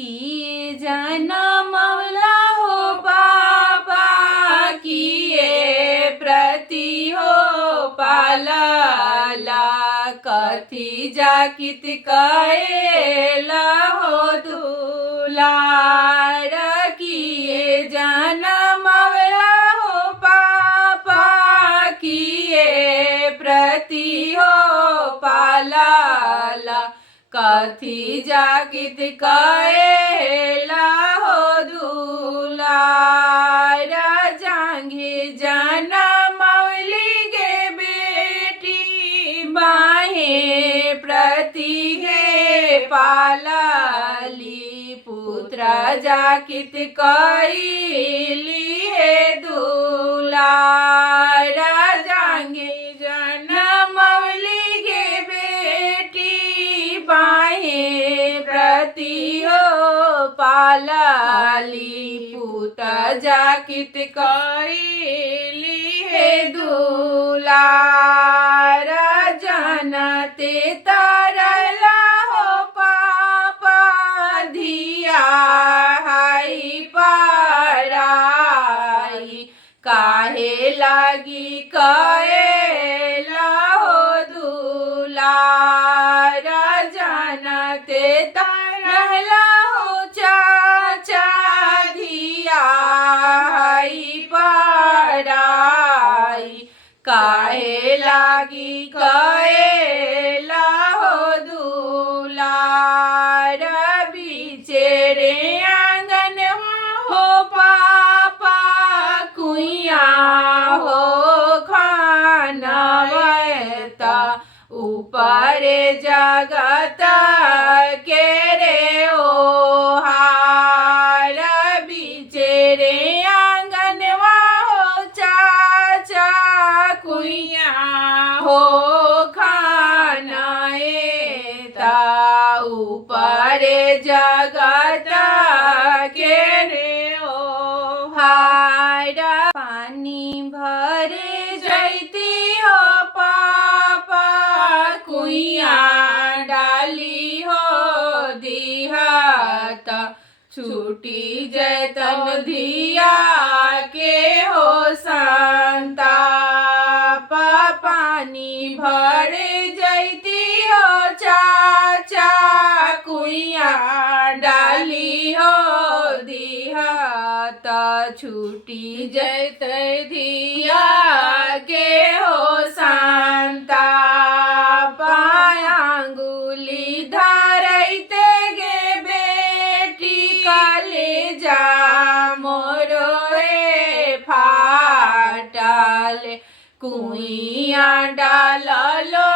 किए जनमवला हो पापा, किए प्रति हो पालला, कथी जाकित कएला हो दुलार। किए जनमवला हो पापा, किए प्रति हो पालला, कथी जाकित कएला हो दुलार। जांघे जनमवली गे बेटी, बाहे प्रति गे पालली, पुत्र जाकित कइली हे दुलार। जांघे जनमवली गे बेटी, बाहे प्रति हो पालली, पुत्र जाकित कइली हे दुलार। जनते तरला हो पापा, धिया हाई पराई, काहे लागी कएला हो दुलार। जनते तरला हो चाचा, धिया हाई पराई, काहे लागी कएला हो दुलार। बिचेरे आंगन हो पापा, कुइया हो खानवता, ऊपर जगत के रे ओहार। बिचेरे आंगनवा हो चाचा, कुइया हो खानएता, ऊपर जगत के रे ओहार। पानी भरे जैती हो पापा, कुइया डाली हो दिहत, छूटी जैतन धिया के हो संताप। पानी भरे जैती हो चाचा, कुइया डाली हो दिहत, छूटी जैत धिया के हो संताप। अंगुली धरैते गे बेटी, कलेजा मोरोए फाटल, कुइया डाललो